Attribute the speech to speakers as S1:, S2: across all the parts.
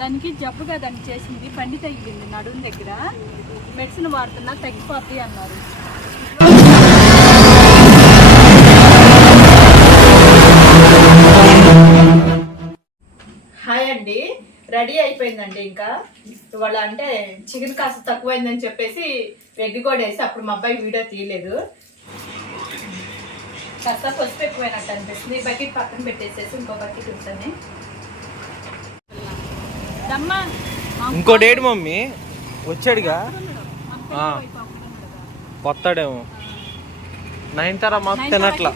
S1: దానికి జబ్బుగా దాన్ని చేసింది. పండి తగిలింది నడుము దగ్గర. మెడిసిన్ వాడుతున్నా తగ్గిపోద్ది అన్నారు. హాయ్ అండి. రెడీ అయిపోయిందండి ఇంకా. ఇవాళ అంటే చికెన్ కాస్త తక్కువైందని చెప్పేసి వెగ్గి కూడా వేసి అప్పుడు మా అబ్బాయి వీడియో తీయలేదు. కాస్త పసుపు ఎక్కువైనట్టు అనిపిస్తుంది. ఈ బకెట్ పక్కన పెట్టేసేసి ఇంకో బకెట్ ఉంటుంది
S2: ఇంకోటి ఏడు మమ్మీ. వచ్చాడుగా? నైన్ తర మాకు తినట్లా.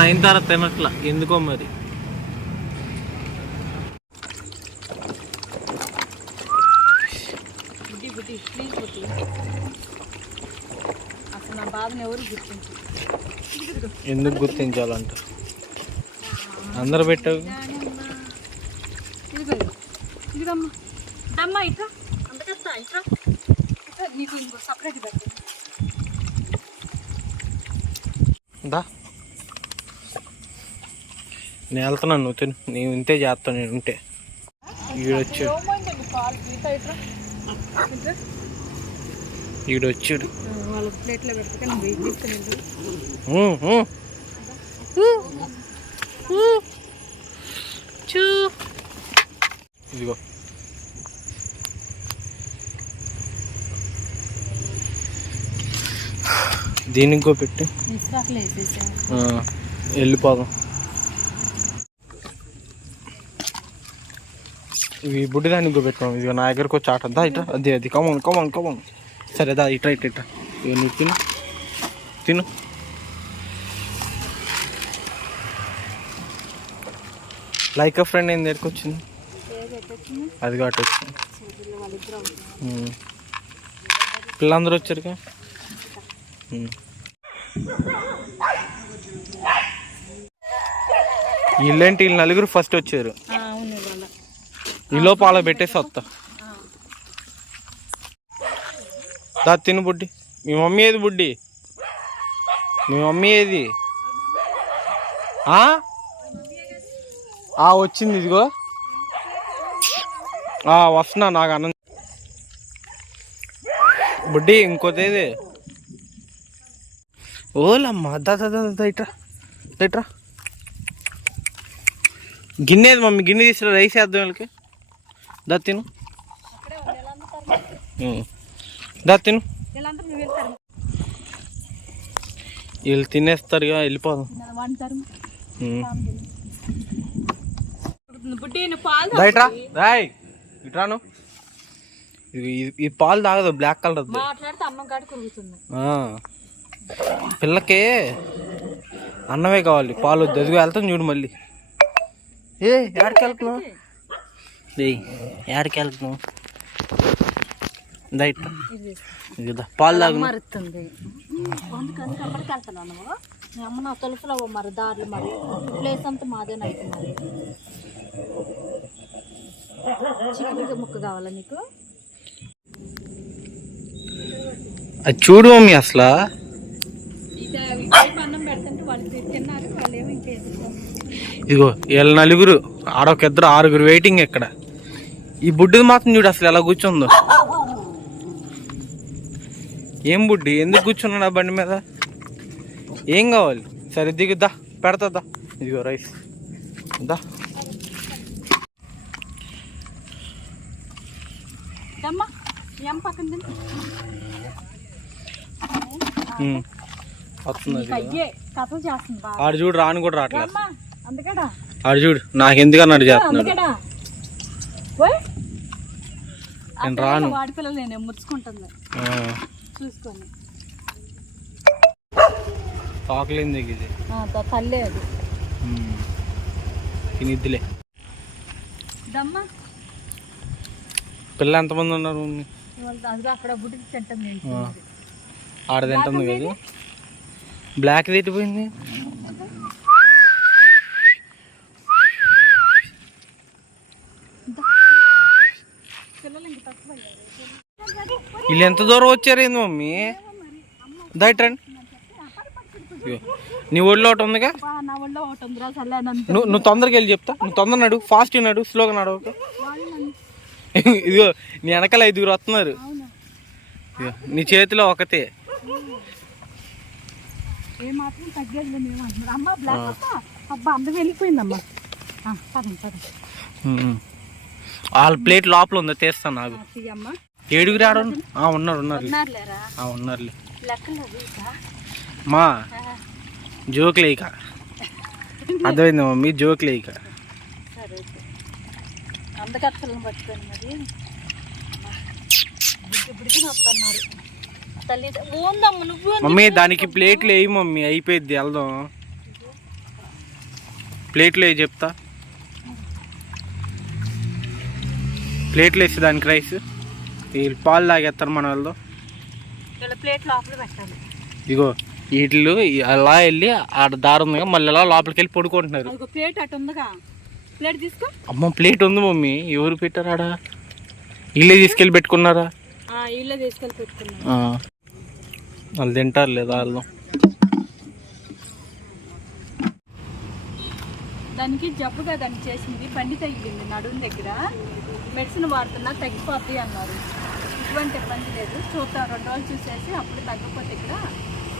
S2: నైన్ తర తినట్లా. ఎందుకో మరి? ఎందుకు గుర్తించాలంట? అందరు పెట్టావు?
S1: దమ్మా ఇట్రా అంతకస్తా ఇట్రా ఇట్రా నీకు ఇంకో సపరేట్
S2: దా నేను వెళ్తున్నాను నువ్వు తిను. నేను ఇంతే చేస్తాను నేను ఉంటే. ఈడొచ్చాడు. ఈడొచ్చాడు.
S1: వాళ్ళ ప్లేట్లో పెట్టుకొని
S2: ఇదిగో. దీనికి ఇంకో పెట్టి. వెళ్ళిపోదాం ఇవి బుడ్డి దాన్ని ఇంకో పెట్టుకోం ఇదిగో నా దగ్గరకు వచ్చి ఆట. దా ఇట్రా అది అది. కమన్ కమన్ కమన్ సరే దా ఇట్రా ఇట్రా ఇట్రా ఇక నువ్వు తిను. తిను. లైక్ అ ఫ్రెండ్ ఏం దగ్గరకు వచ్చింది. అది కాబట్టి వచ్చింది. పిల్లలందరూ వచ్చారుగా? ఉమ్. వీళ్ళేంటి వీళ్ళు నలుగురు ఫస్ట్ వచ్చారు.
S1: అవును వాళ్ళ
S2: ఈలో పాల పెట్టేసి వస్తా. దా తిను బుడ్డి. మీ మమ్మీ ఏది బుడ్డి? మీ మమ్మీ ఏది? ఆ? వచ్చింది ఇదిగో. వస్తున్నా నాకు అన్నం బుడ్డి ఇంకోటి ఏది ఓలమ్మా ఇట్రా ఇట్రా. గిన్నెది మమ్మీ? గిన్నె తీసుకురా? రైస్ వేద్దాం వీళ్ళకి. దా తిను. దా తిను. వీళ్ళు తినేస్తారుగా వెళ్ళిపోదాం.
S1: వంటారు
S2: ఉం.
S1: బుడ్డి నువ్వు పాలు
S2: దా ఇట్రా. రాయ్. ఇట్రాను ఈ పాలు తాగదు బ్లాక్ కలర్ పిల్లకి అన్నమే కావాలి పాలు వద్దు. అదిగో వెళ్తాం చూడు మళ్ళీ. ఏ ఎక్కడికి వెళ్తున్నావు? ఎక్కడికి వెళ్తున్నావు? పాలు తాగు.
S1: మరుతుంది. మీ అమ్మ నా తలుపులో మరి దారులు మరి. ప్లేస్ అంతా మాదేనైతే మరి. చికెన్ ముక్క కావాలా నీకు
S2: అది చూడు మమ్మీ అసలు. ఇదిగో వీళ్ళ నలుగురు ఆడొక ఇద్దరు ఆరుగురు వెయిటింగ్ ఇక్కడ. ఈ బుడ్డిది మాత్రం చూడు అసలు ఎలా కూర్చుందో. ఏం బుడ్డి? ఎందుకు కూర్చున్నాడు ఆ బండి మీద? ఏం కావాలి? సరే దిగుద్దా పెడతా ఇదిగో రైస్. దా.
S1: దమ్మా ఏం పక్కన.
S2: వస్తుంది
S1: కథలు చేస్తుంది
S2: ఆడు చూడు రాను కూడా రావట్లేదు.
S1: అందుకడా
S2: ఆడు చూడు నాకు ఎందుకు అన్నాడు చేస్తున్నాడు. నేను రాను.
S1: వాడి పిల్లలు నేను ముచ్చుకుంటుంది.
S2: ఇది.
S1: తల్లే అది.
S2: ఉమ్. తినిద్దిలే.
S1: దమ్మా.
S2: పిల్ల ఎంతమంది ఉన్నారు. ఆడ తింటుంది కదా? బ్లాక్
S1: అయ్యారు.
S2: వీళ్ళు ఎంత దూరం వచ్చారు ఏంది మమ్మీ? దయట్ రండి. ఇగో. నీ ఒడిలో ఒకటి ఉందిగా? నువ్వు నువ్వు తొందరగా వెళ్ళి చెప్తా. నువ్వు తొందర నడు ఫాస్ట్ నడు స్లోగా నడు ఇదిగో నీ వెనకాల ఐదుగురు వస్తున్నారు. నీ చేతిలో ఒకతే. వాళ్ళ ప్లేట్ లోపల ఉందా తీస్తాను నాకు. ఏడుగురు ఆడ ఉన్నారు? ఆ, ఉన్నారు ఉన్నారులే. మా
S1: ఆ,
S2: జోకులే ఇక. అర్థమైంది మమ్మీ ఇక
S1: సరే అయితే. అందకత్తలను పట్టుకొని మరి. తల్లి ఓందమ్మ నువ్వు
S2: మమ్మీ దానికి ప్లేట్లు వేయి మమ్మీ అయిపోయింది వెళ్దాం. ప్లేట్లు వేయి చెప్తా. ప్లేట్లు వేసి దానికి రైస్. వీళ్ళు పాలు తాగేస్తారు మనం వెళ్దాం
S1: వీళ్ళ ప్లేట్ లోపల పెట్టాలి.
S2: ఇగో వీటిలు అలా వెళ్ళి ఆడ దారి ఉంది కదా, మళ్ళీ అలా లోపలికి వెళ్ళి పడుకుంటున్నారు.
S1: ప్లేట్ అటు ఉందిగా. ప్లేట్ తీసుకో.
S2: అమ్మ ప్లేట్ ఉంది మమ్మీ. ఎవరు పెట్టారు ఆడ వీళ్ళే తీసుకెళ్ళి పెట్టుకున్నారా?
S1: ఇల్లే తీసుకెళ్ళి.
S2: వాళ్ళు తింటారు లేదా వాళ్ళు
S1: దానికి జబ్బుగా దాన్ని చేసింది. బండి తగిలింది నడుము దగ్గర. మెడిసిన్ వాడుతున్నా తగ్గిపోద్ది అన్నారు. ఇటువంటి ఇబ్బంది లేదు. చూద్దాం. రెండు రోజులు చూసేసి అప్పుడు తగ్గకపోతే ఇక్కడ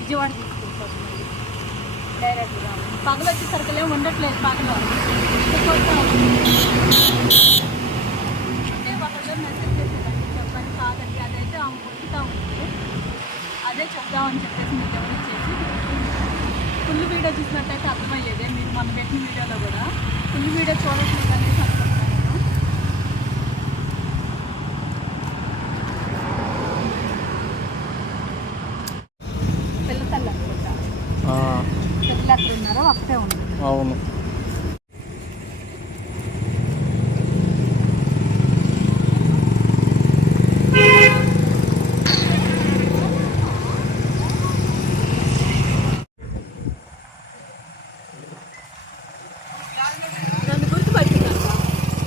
S1: విజయవాడ తీసుకెళ్ళిపోతుంది డైరెక్ట్గా పగలు వచ్చేసరికి ఉండట్లేదు పగలు. అంటే ఒకరోజు మెసేజ్ చేసేదండి చెప్పండి కాదండి అదైతే ఆమె కొట్టుతా ఉంది. అదే చెప్దామని చెప్పేసి మీకు ఎవరు ఇచ్చేసి ఫుల్ వీడియో చూసినట్టయితే అర్థమయ్యేదే. మీరు మనం పెట్టిన వీడియోలో కూడా ఫుల్ వీడియో చూడట్లేదు అనేసి అనుకుంటున్నాను నేను. పిల్ల తల్లి అనుకుంటా
S2: ఆ,
S1: పిల్లలు ఎక్కడ ఉన్నారో ఒకటే ఉంది
S2: అవును
S1: నన్ను గుర్తుపట్టిందా
S2: ఆ?
S1: నన్ను గుర్తుపట్టివా అంటే కప్ప కొంచెం గుర్తులాడుతుంది
S2: ఆ.
S1: గుర్తు అన్నం పెడుతున్నారు
S2: ఆ.
S1: అమ్మ పట్టున్నారు లేదా మరి చికెన్ పట్టట్లేదు వాళ్ళు నువ్వైతే నాకు చికెన్ అన్ని తీసుకో అమ్మ రామ్మ అందగాడేంద్ర అక్కడ కూర్చో
S2: ఆడ అది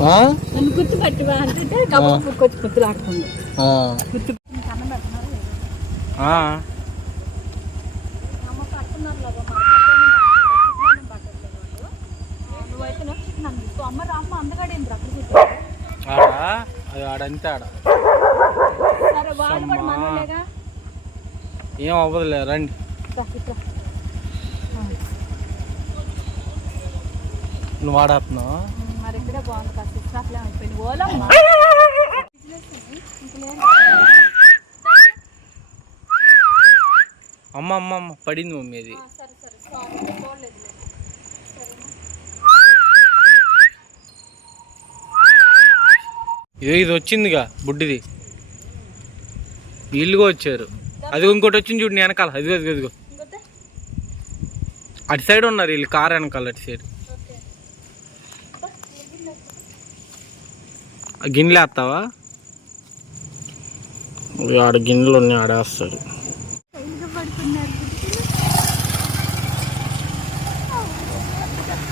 S2: ఆడంతే ఆడ. ఏం అవ్వదులే రండి. నువ్వు
S1: ఇక్కడే బాగుంది కాస్త ఇస్రాఫ్లే అయిపోయింది ఓలమ్మ
S2: అమ్మ. అమ్మ అమ్మ పడింది మమ్మీ
S1: సరే సరే చూడలేదు
S2: ఇదో ఇది వచ్చిందిగా బుడ్డిది. వీళ్ళుగా వచ్చారు. అది ఇంకోటి వచ్చింది చూడు నీ వెనకాల. అదిగో అదిగో అదిగో. అటు సైడ్ ఉన్నారు వీళ్ళు కార్ వెనకాల అటు సైడ్
S1: ఓకే
S2: ఆ గిన్నెలు వేస్తావా? ఆడ గిన్నెలు ఉన్నాయి ఆడేస్తాడు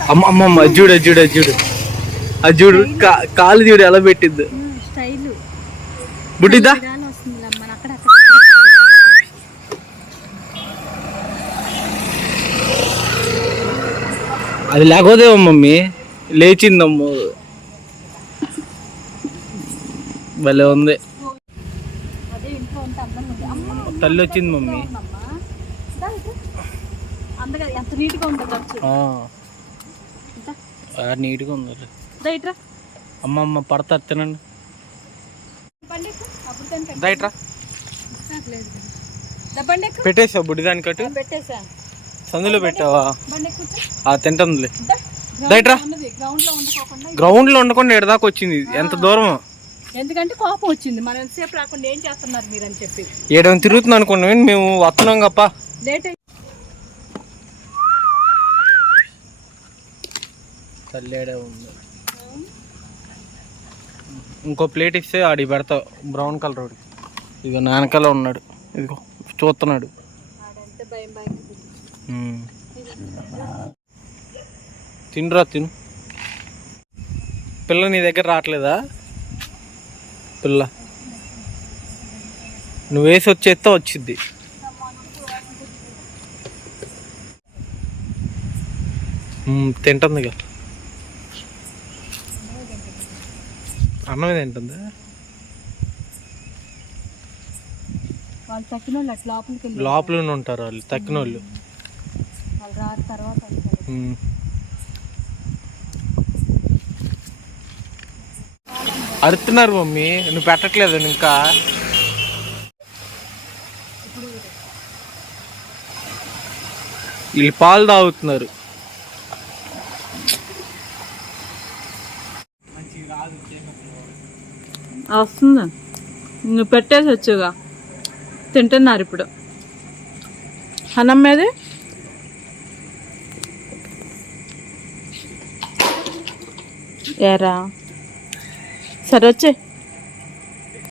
S2: అమ్మ అమ్మ అమ్మ అది చూడు అది చూడు అది చూడు. అది చూడు కా- కాలు చూడు ఎలా పెట్టిద్దు
S1: స్టైల్.
S2: బుడ్డిదా?
S1: విధానం వస్తుంది అమ్మ అక్కడ అక్కడ
S2: అది లేకపోతేమో మమ్మీ? లేచిందమ్మ. భలే ఉంది. తల్లి వచ్చింది మమ్మీ.
S1: నీట్గా ఉందో
S2: అమ్మ అమ్మ పడతారు తినండి.
S1: దా బండి
S2: దానికట్టు?
S1: పెట్టేసా.
S2: సందులో పెట్టావా?
S1: బండి ఎక్కు కూర్చో.
S2: ఆ తింటుందిలే.
S1: దా.
S2: రైట్ రా
S1: ఉన్నది గ్రౌండ్లో ఉండకోకుండా
S2: గ్రౌండ్లో ఉండకుండా ఎడ దాకా వచ్చింది. ఎంత దూరం
S1: ఎందుకంటే కోపం వచ్చింది. మనం ఎంతసేపు రాకుండా ఏం చేస్తున్నారు మీరు అని చెప్పి
S2: ఏడని తిరుగుతుంది అనుకున్నాం మేము వస్తున్నాం గప్ప.
S1: లేట్ అయ్యి
S2: ఉంది. ఇంకో ప్లేట్ ఇస్తే ఆడి పెడతావు బ్రౌన్ కలర్ వాడి ఇదిగో నానకాల ఉన్నాడు. ఇదిగో చూస్తున్నాడు. తినరా తిను. పిల్ల నీ దగ్గర రావట్లేదా? పిల్ల నువ్వు వేసి వచ్చేస్తే వచ్చిద్ది. మ్మ్, తింటుందిగా. అన్నమే తింటుందా? లోపలనే ఉంటారు వాళ్ళు తక్కిన వాళ్ళు
S1: తర్వాత వస్తారు
S2: అరుతున్నారు మమ్మీ నువ్వు పెట్టట్లేదు ఇంకా. వీళ్ళు పాలు తాగుతున్నారు.
S1: వస్తుంది? నువ్వు పెట్టేసి వచ్చుగా తింటున్నారు ఇప్పుడు. అన్నం మీది? ఏరా? సరే వచ్చే